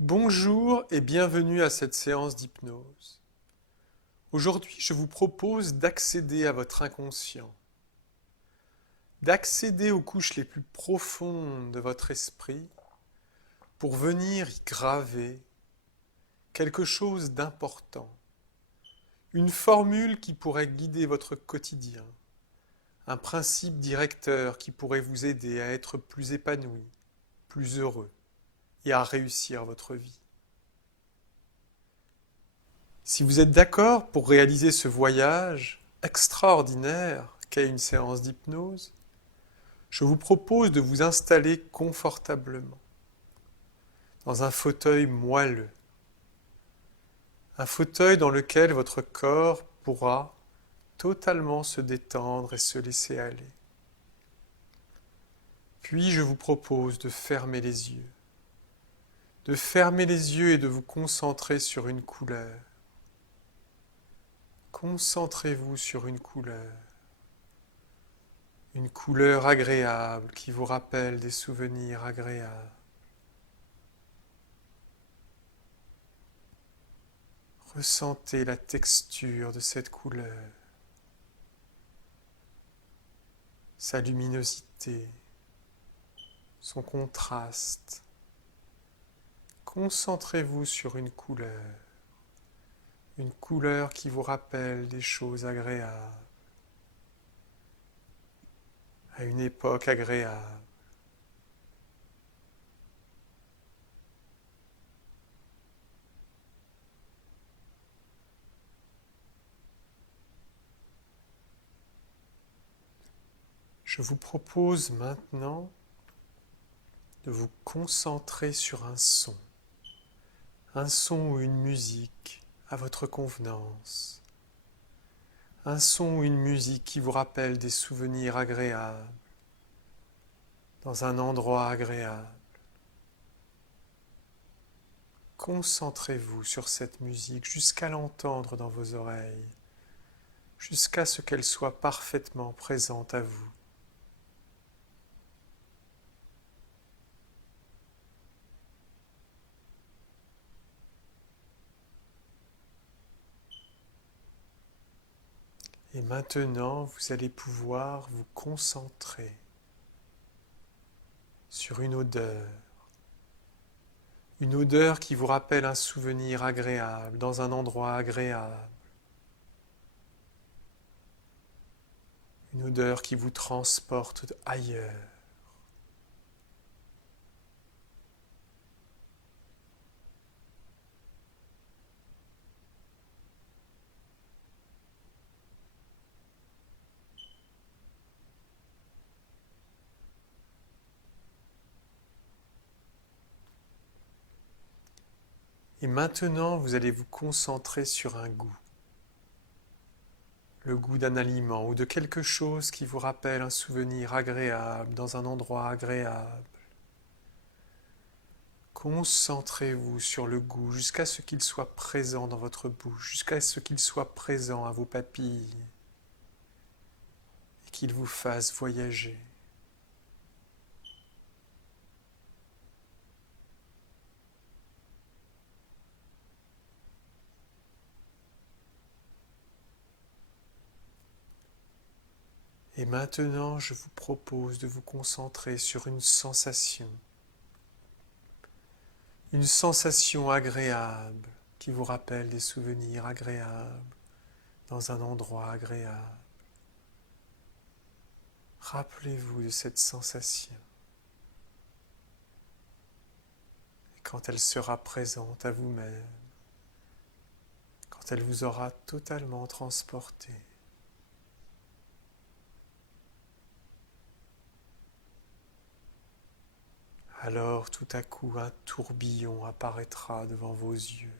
Bonjour et bienvenue à cette séance d'hypnose. Aujourd'hui, je vous propose d'accéder à votre inconscient, d'accéder aux couches les plus profondes de votre esprit pour venir y graver quelque chose d'important, une formule qui pourrait guider votre quotidien, un principe directeur qui pourrait vous aider à être plus épanoui, plus heureux et à réussir votre vie. Si vous êtes d'accord pour réaliser ce voyage extraordinaire qu'est une séance d'hypnose, je vous propose de vous installer confortablement dans un fauteuil moelleux, un fauteuil dans lequel votre corps pourra totalement se détendre et se laisser aller. Puis je vous propose de fermer les yeux, et de vous concentrer sur une couleur. Concentrez-vous sur une couleur agréable qui vous rappelle des souvenirs agréables. Ressentez la texture de cette couleur, sa luminosité, son contraste. Concentrez-vous sur une couleur qui vous rappelle des choses agréables, à une époque agréable. Je vous propose maintenant de vous concentrer sur un son ou une musique à votre convenance, un son ou une musique qui vous rappelle des souvenirs agréables, dans un endroit agréable. Concentrez-vous sur cette musique jusqu'à l'entendre dans vos oreilles, jusqu'à ce qu'elle soit parfaitement présente à vous. Et maintenant, vous allez pouvoir vous concentrer sur une odeur qui vous rappelle un souvenir agréable, dans un endroit agréable, une odeur qui vous transporte ailleurs. Et maintenant, vous allez vous concentrer sur un goût, le goût d'un aliment ou de quelque chose qui vous rappelle un souvenir agréable dans un endroit agréable. Concentrez-vous sur le goût jusqu'à ce qu'il soit présent dans votre bouche, jusqu'à ce qu'il soit présent à vos papilles et qu'il vous fasse voyager. Et maintenant, je vous propose de vous concentrer sur une sensation agréable qui vous rappelle des souvenirs agréables dans un endroit agréable. Rappelez-vous de cette sensation. Et quand elle sera présente à vous-même, quand elle vous aura totalement transporté, alors tout à coup un tourbillon apparaîtra devant vos yeux.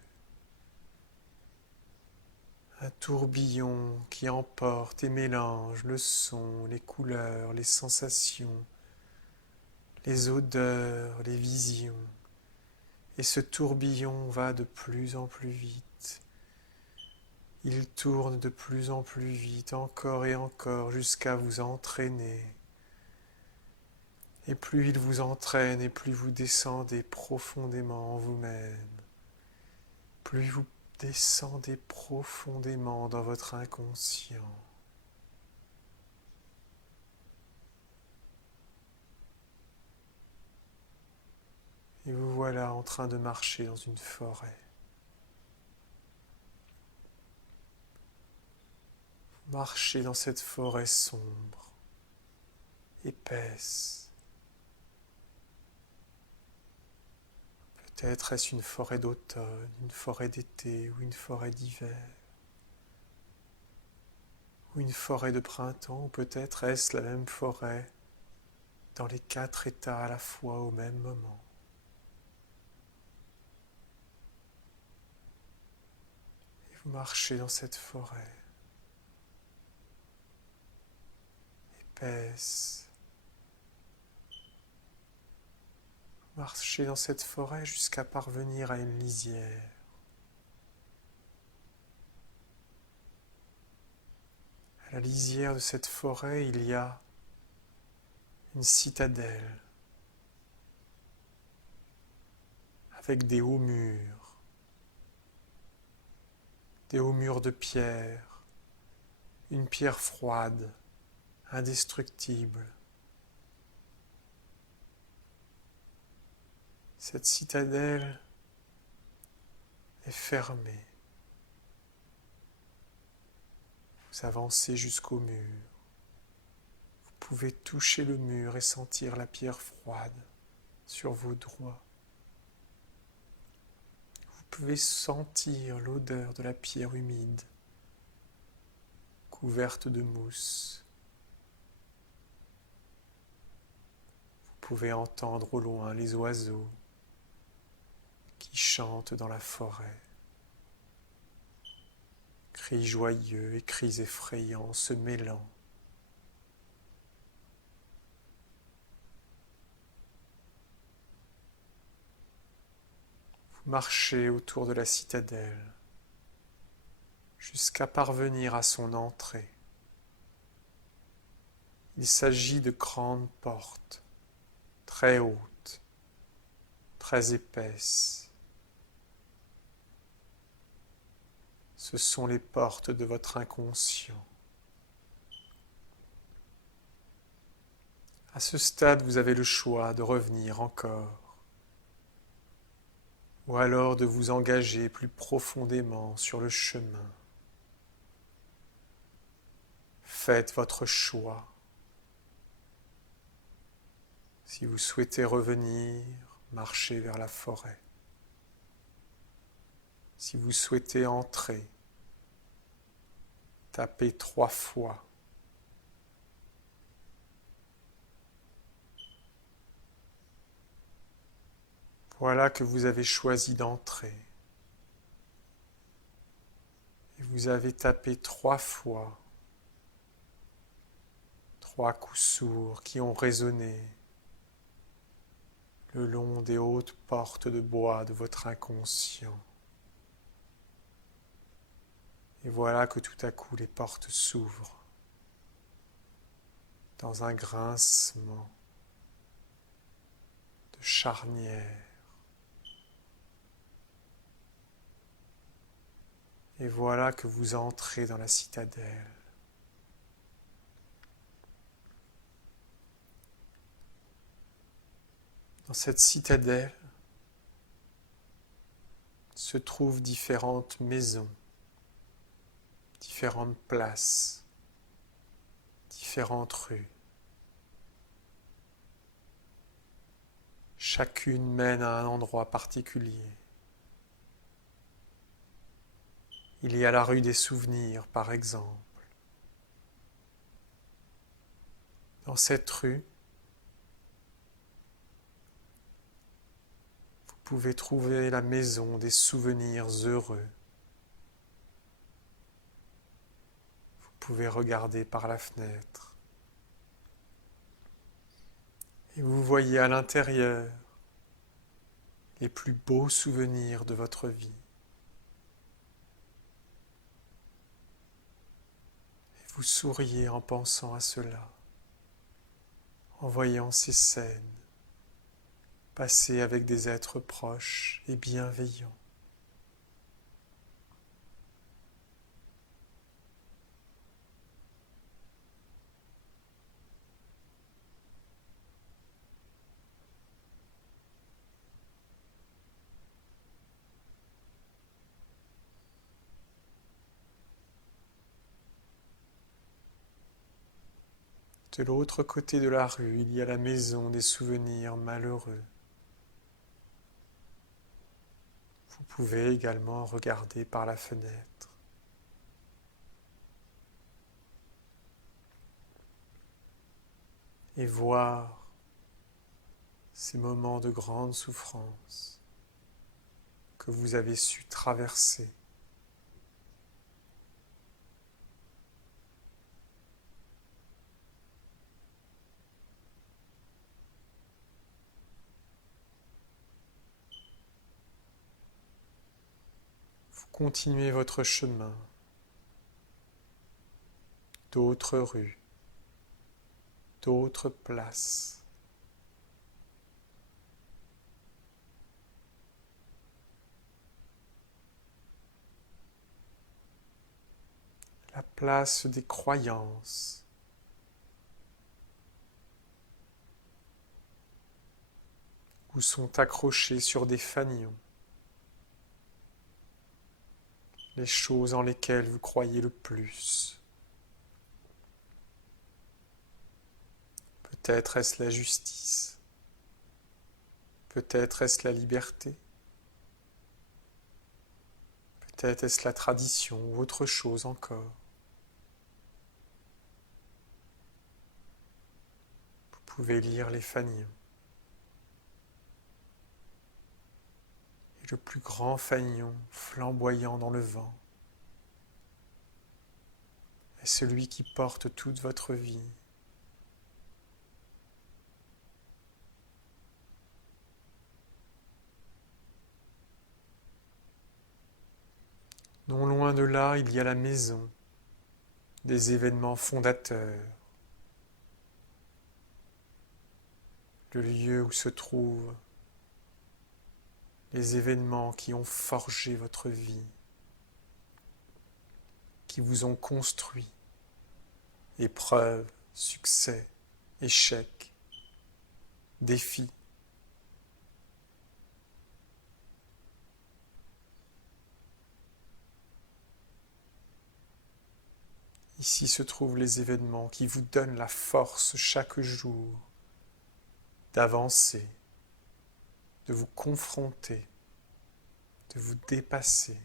Un tourbillon qui emporte et mélange le son, les couleurs, les sensations, les odeurs, les visions. Et ce tourbillon va de plus en plus vite. Il tourne de plus en plus vite, encore et encore, jusqu'à vous entraîner. Et plus il vous entraîne, et plus vous descendez profondément en vous-même. Plus vous descendez profondément dans votre inconscient. Et vous voilà en train de marcher dans une forêt. Vous marchez dans cette forêt sombre, épaisse. Peut-être est-ce une forêt d'automne, une forêt d'été ou une forêt d'hiver, ou une forêt de printemps, ou peut-être est-ce la même forêt dans les 4 états à la fois au même moment. Et vous marchez dans cette forêt épaisse. Vous marchez dans cette forêt jusqu'à parvenir à une lisière. À la lisière de cette forêt, il y a une citadelle avec des hauts murs de pierre, une pierre froide, indestructible. Cette citadelle est fermée. Vous avancez jusqu'au mur. Vous pouvez toucher le mur et sentir la pierre froide sur vos doigts. Vous pouvez sentir l'odeur de la pierre humide, couverte de mousse. Vous pouvez entendre au loin les oiseaux qui chantent dans la forêt. Cris joyeux et cris effrayants se mêlant. Vous marchez autour de la citadelle jusqu'à parvenir à son entrée. Il s'agit de grandes portes, très hautes, très épaisses. Ce sont les portes de votre inconscient. À ce stade, vous avez le choix de revenir encore, ou alors de vous engager plus profondément sur le chemin. Faites votre choix. Si vous souhaitez revenir, marchez vers la forêt. Si vous souhaitez entrer, tapez 3 fois. Voilà que vous avez choisi d'entrer. Et vous avez tapé 3 fois. 3 coups sourds qui ont résonné le long des hautes portes de bois de votre inconscient. Et voilà que tout à coup les portes s'ouvrent dans un grincement de charnière. Et voilà que vous entrez dans la citadelle. Dans cette citadelle se trouvent différentes maisons, différentes places, différentes rues. Chacune mène à un endroit particulier. Il y a la rue des souvenirs, par exemple. Dans cette rue, vous pouvez trouver la maison des souvenirs heureux. Vous pouvez regarder par la fenêtre Et vous voyez à l'intérieur les plus beaux souvenirs de votre vie. Et vous souriez en pensant à cela, en voyant ces scènes passées avec des êtres proches et bienveillants. De l'autre côté de la rue, il y a la maison des souvenirs malheureux. Vous pouvez également regarder par la fenêtre et voir ces moments de grande souffrance que vous avez su traverser. Vous continuez votre chemin, d'autres rues, d'autres places. La place des croyances, où sont accrochés sur des fanions les choses en lesquelles vous croyez le plus. Peut-être est-ce la justice, peut-être est-ce la liberté, peut-être est-ce la tradition ou autre chose encore. Vous pouvez lire les fanions. Et le plus grand fanion flamboyant dans le vent est celui qui porte toute votre vie. Non loin de là, il y a la maison des événements fondateurs, le lieu où se trouvent les événements qui ont forgé votre vie, qui vous ont construit, épreuves, succès, échecs, défis. Ici se trouvent les événements qui vous donnent la force chaque jour d'avancer, de vous confronter, de vous dépasser.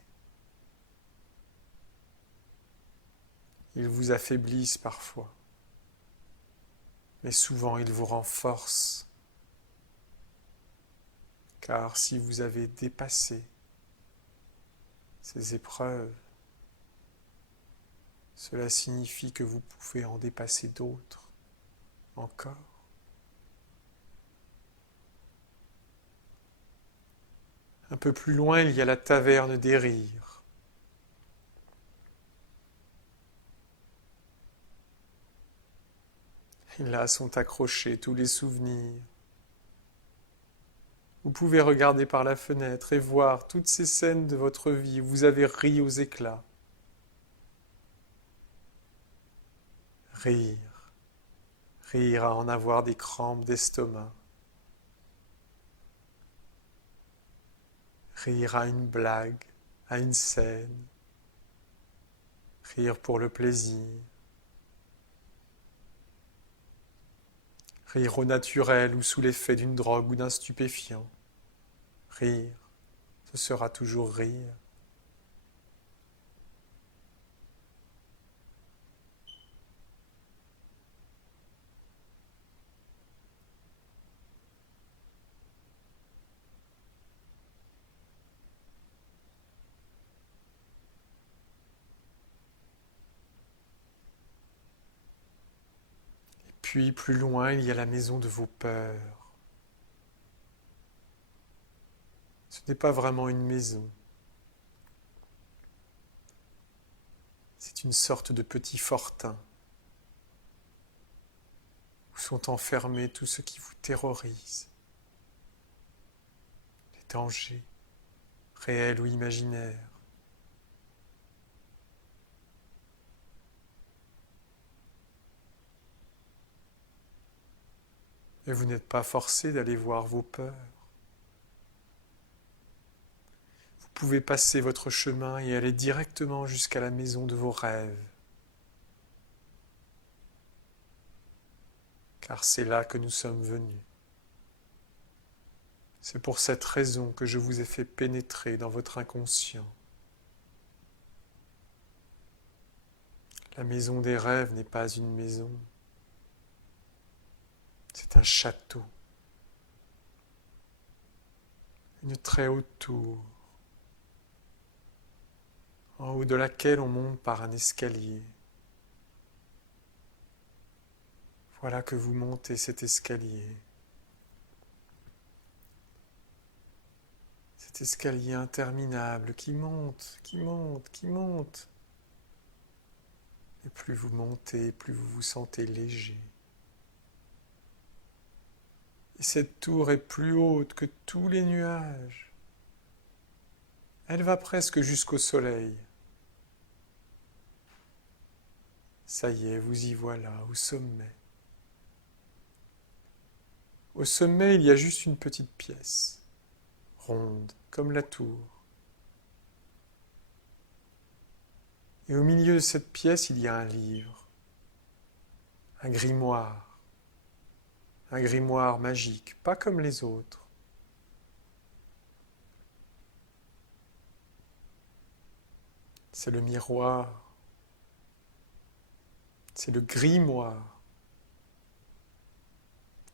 Ils vous affaiblissent parfois, mais souvent ils vous renforcent, car si vous avez dépassé ces épreuves, cela signifie que vous pouvez en dépasser d'autres encore. Un peu plus loin, il y a la taverne des rires. Et là sont accrochés tous les souvenirs. Vous pouvez regarder par la fenêtre et voir toutes ces scènes de votre vie où vous avez ri aux éclats. Rire, rire à en avoir des crampes d'estomac. Rire à une blague, à une scène. Rire pour le plaisir. Rire au naturel ou sous l'effet d'une drogue ou d'un stupéfiant. Rire, ce sera toujours rire. puis plus loin, il y a la maison de vos peurs. Ce n'est pas vraiment une maison. C'est une sorte de petit fortin où sont enfermés tout ce qui vous terrorise. Les dangers, réels ou imaginaires. Et vous n'êtes pas forcé d'aller voir vos peurs. Vous pouvez passer votre chemin et aller directement jusqu'à la maison de vos rêves. Car c'est là que nous sommes venus. C'est pour cette raison que je vous ai fait pénétrer dans votre inconscient. La maison des rêves n'est pas une maison, c'est un château, une très haute tour, en haut de laquelle on monte par un escalier. Voilà que vous montez cet escalier. Cet escalier interminable qui monte, qui monte, qui monte. Et plus vous montez, plus vous vous sentez léger. Et cette tour est plus haute que tous les nuages. Elle va presque jusqu'au soleil. Ça y est, vous y voilà, au sommet. Au sommet, il y a juste une petite pièce, ronde, comme la tour. Et au milieu de cette pièce, il y a un livre, un grimoire magique, pas comme les autres. C'est le miroir, c'est le grimoire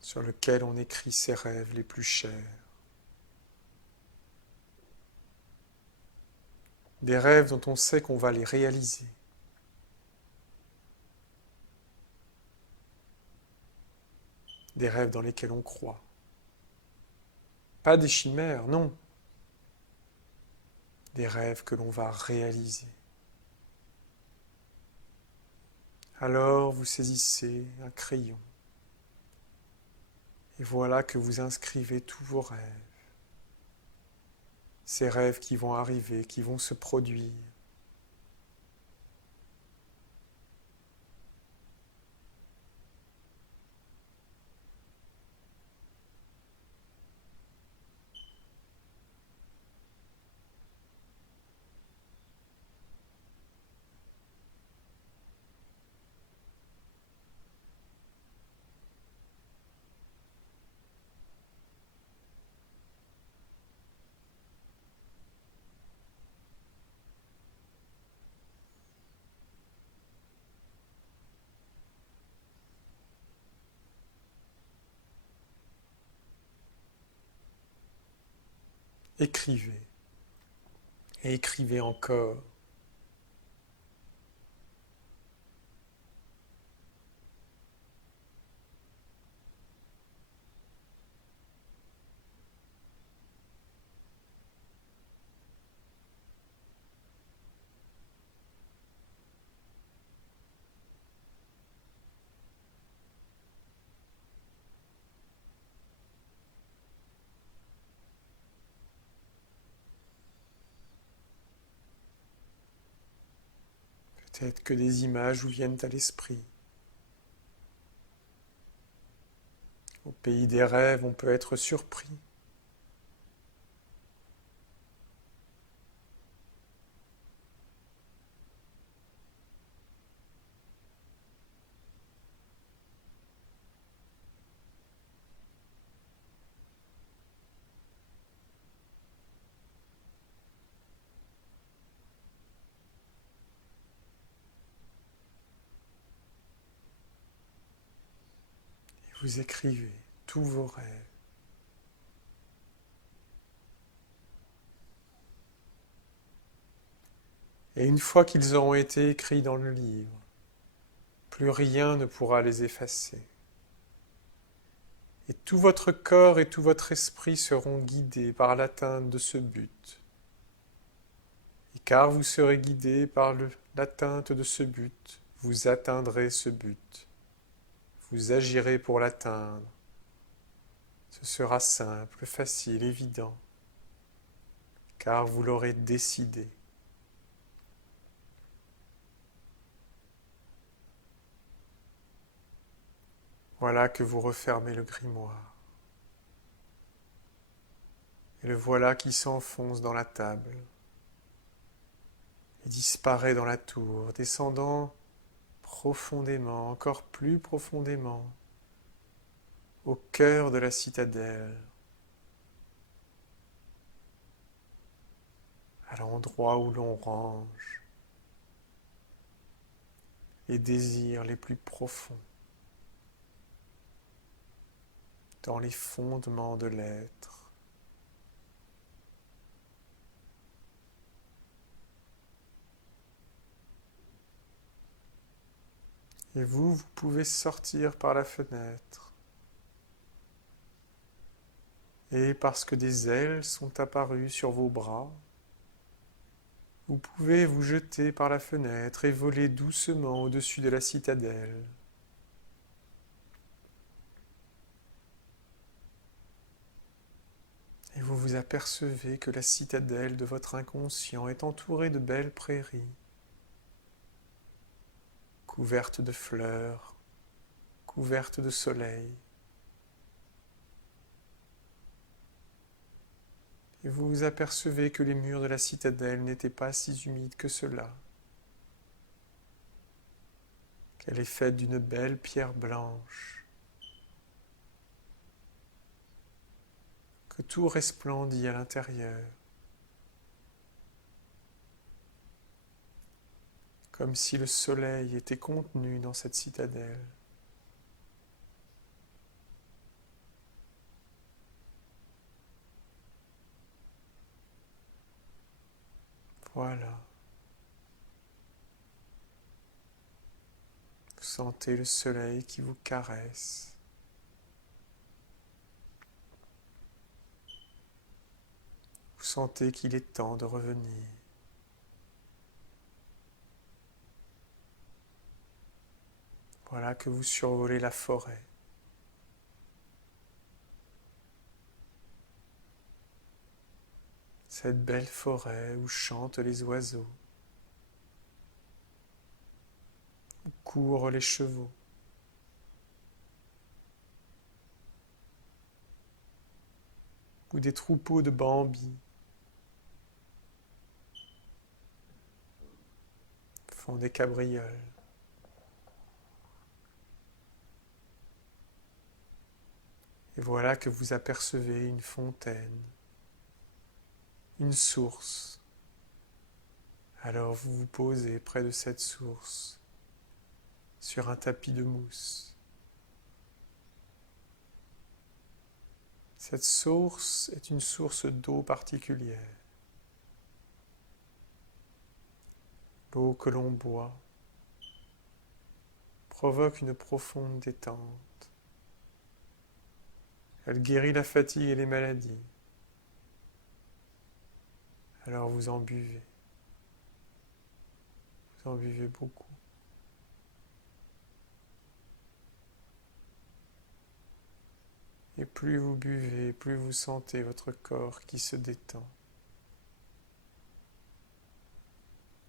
sur lequel on écrit ses rêves les plus chers. Des rêves dont on sait qu'on va les réaliser. Des rêves dans lesquels on croit. Pas des chimères, non. Des rêves que l'on va réaliser. Alors vous saisissez un crayon. Et voilà que vous inscrivez tous vos rêves. Ces rêves qui vont arriver, qui vont se produire. Écrivez. Et écrivez encore. Peut-être que des images vous viennent à l'esprit. Au pays des rêves, on peut être surpris. Et vous écrivez tous vos rêves. Et une fois qu'ils auront été écrits dans le livre, plus rien ne pourra les effacer. Et tout votre corps et tout votre esprit seront guidés par l'atteinte de ce but. Et car vous serez guidés par l'atteinte de ce but, vous atteindrez ce but. Vous agirez pour l'atteindre. Ce sera simple, facile, évident, car vous l'aurez décidé. Voilà que vous refermez le grimoire. Et le voilà qui s'enfonce dans la table et disparaît dans la tour, descendant profondément, encore plus profondément, au cœur de la citadelle, à l'endroit où l'on range les désirs les plus profonds, dans les fondements de l'être. Et vous pouvez sortir par la fenêtre. Et parce que des ailes sont apparues sur vos bras, vous pouvez vous jeter par la fenêtre et voler doucement au-dessus de la citadelle. Et vous vous apercevez que la citadelle de votre inconscient est entourée de belles prairies, couvertes de fleurs, couvertes de soleil. Et vous vous apercevez que les murs de la citadelle n'étaient pas si humides que cela, qu'elle est faite d'une belle pierre blanche, que tout resplendit à l'intérieur, comme si le soleil était contenu dans cette citadelle. Voilà. Vous sentez le soleil qui vous caresse. Vous sentez qu'il est temps de revenir. Voilà que vous survolez la forêt. Cette belle forêt où chantent les oiseaux, où courent les chevaux, où des troupeaux de bambis font des cabrioles. Et voilà que vous apercevez une fontaine, une source. Alors vous vous posez près de cette source, sur un tapis de mousse. Cette source est une source d'eau particulière. L'eau que l'on boit provoque une profonde détente. Elle guérit la fatigue et les maladies. Alors vous en buvez. Vous en buvez beaucoup. Et plus vous buvez, plus vous sentez votre corps qui se détend,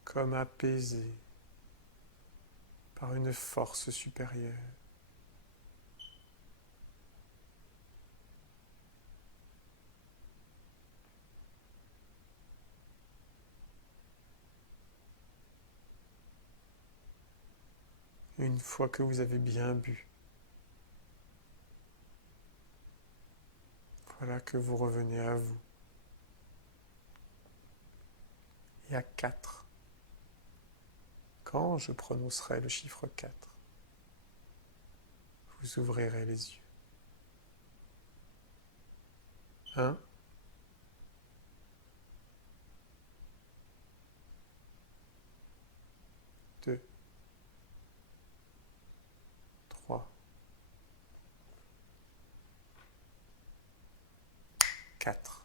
comme apaisé par une force supérieure. Une fois que vous avez bien bu, voilà que vous revenez à vous. Et à 4, quand je prononcerai le chiffre 4, vous ouvrirez les yeux. 1, 2, 3, 4.